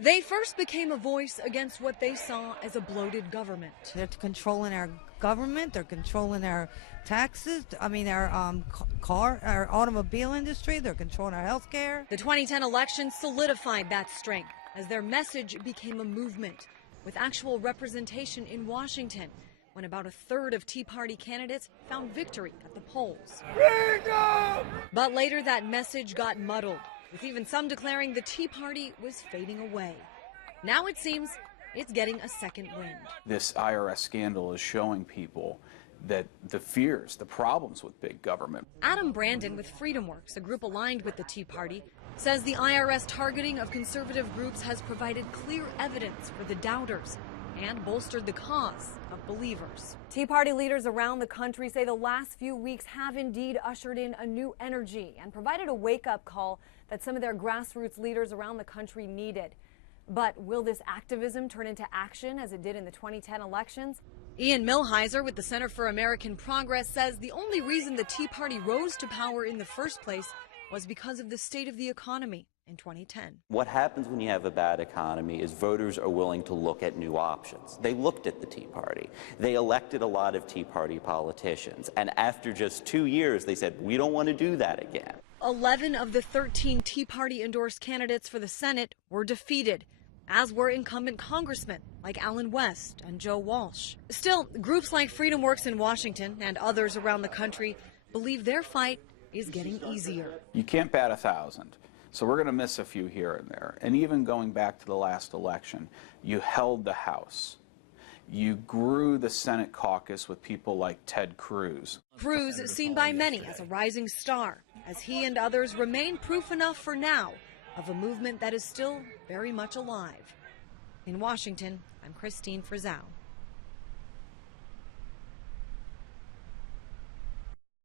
They first became a voice against what they saw as a bloated government. They're controlling our government. They're controlling our taxes. Our automobile industry. They're controlling our health care. The 2010 election solidified that strength as their message became a movement with actual representation in Washington, when about a third of Tea Party candidates found victory at the polls. Freedom! But later that message got muddled, with even some declaring the Tea Party was fading away. Now it seems it's getting a second wind. This IRS scandal is showing people that the fears, the problems with big government. Adam Brandon with FreedomWorks, a group aligned with the Tea Party, says the IRS targeting of conservative groups has provided clear evidence for the doubters and bolstered the cause of believers. Tea Party leaders around the country say the last few weeks have indeed ushered in a new energy and provided a wake-up call that some of their grassroots leaders around the country needed. But will this activism turn into action as it did in the 2010 elections? Ian Millhiser with the Center for American Progress says the only reason the Tea Party rose to power in the first place was because of the state of the economy in 2010. What happens when you have a bad economy is voters are willing to look at new options. They looked at the Tea Party. They elected a lot of Tea Party politicians. And after just 2 years, they said, we don't want to do that again. 11 of the 13 Tea Party endorsed candidates for the Senate were defeated, as were incumbent congressmen like Alan West and Joe Walsh. Still, groups like FreedomWorks in Washington and others around the country believe their fight is getting easier. You can't bat 1,000, so we're going to miss a few here and there. And even going back to the last election, you held the House. You grew the Senate caucus with people like Ted Cruz. Cruz is seen by many as a rising star, as he and others remain proof enough for now of a movement that is still very much alive. In Washington, I'm Christine Frizzell.